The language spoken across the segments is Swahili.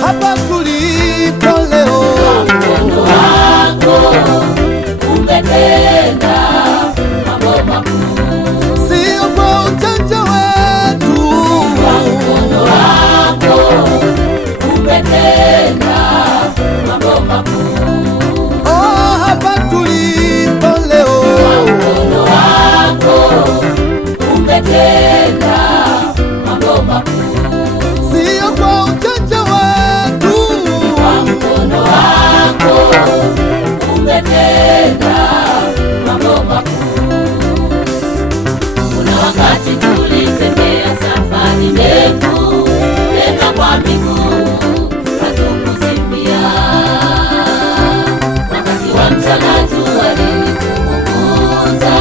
Hapa tulipo leo, mkono wako umetenda mambo makuu, sio kwa ujanja wetu. mkono wako umetenda mambo makuu. Oh, hapa tulipo leo, Mkono wako umetenda mambo makuu, sio kwa ujanja wetu. mkono wako umetenda mambo makuu. Kuna wakati tulitembea safari ndefu, tena kwa miguu hatukuzimbia. Wakati wa mchana jua lilituunguza,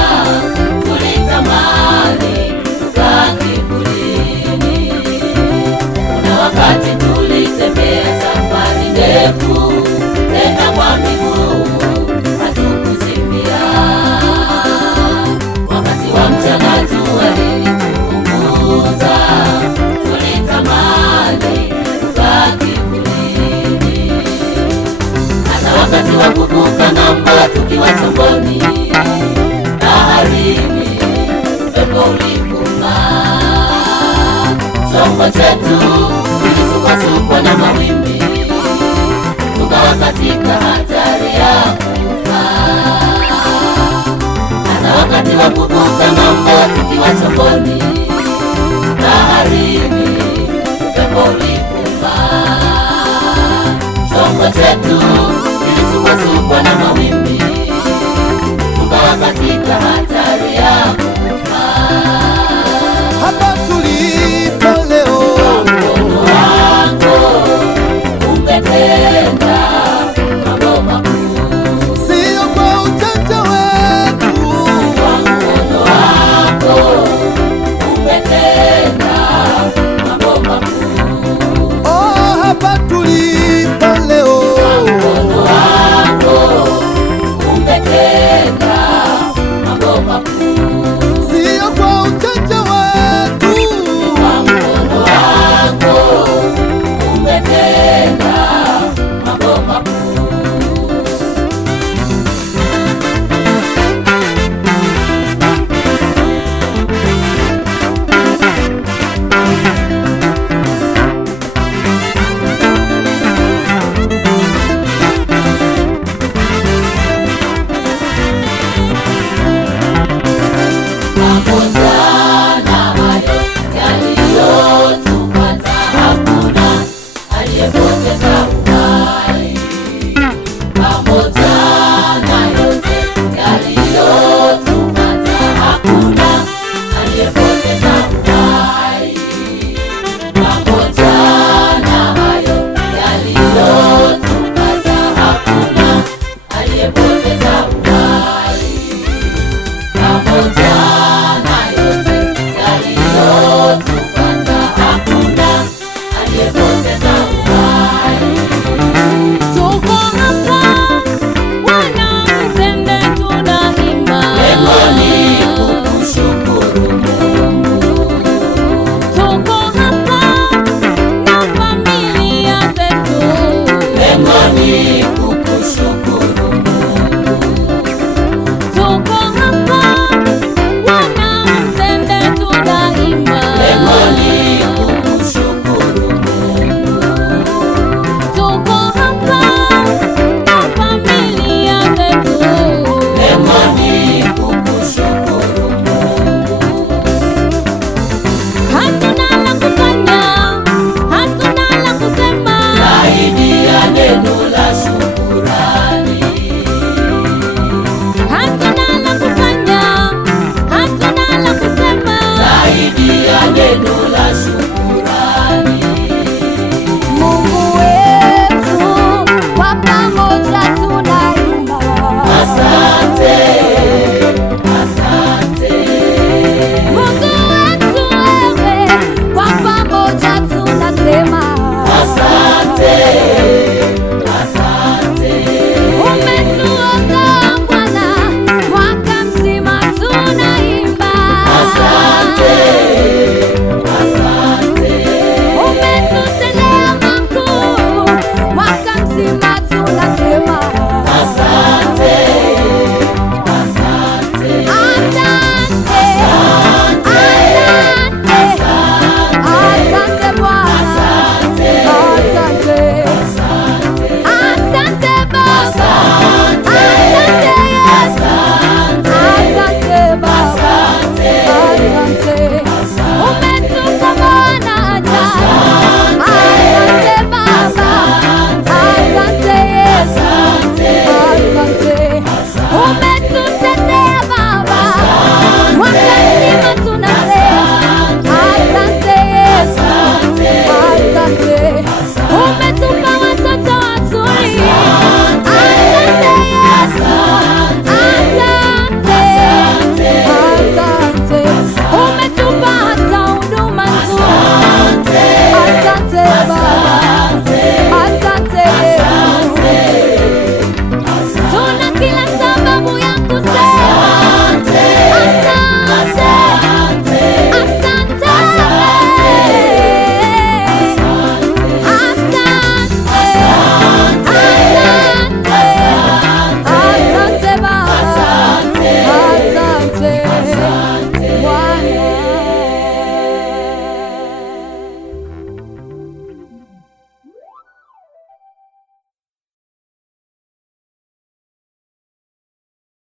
tulitamani kukaa kivulini. Kuna wakati tulitembea safari ndefu, tena kwa miguu hatukuzimbia. Wakati wa mchana jua lilituunguza, tulitamani kukaa kivulini. Hata wakati wa kuvuka ng'ambo tukiwa chomboni baharini, upepo ulivuma, chombo chetu kilisukwasukwa na mawimbi, tukawa katika hatari ya kufa. Hata wakati wa kuvuka ng'ambo tukiwa chomboni baharini, upepo ulivuma, chombo chetu kilisukwasukwa na mawimbi, tukawa katika hatari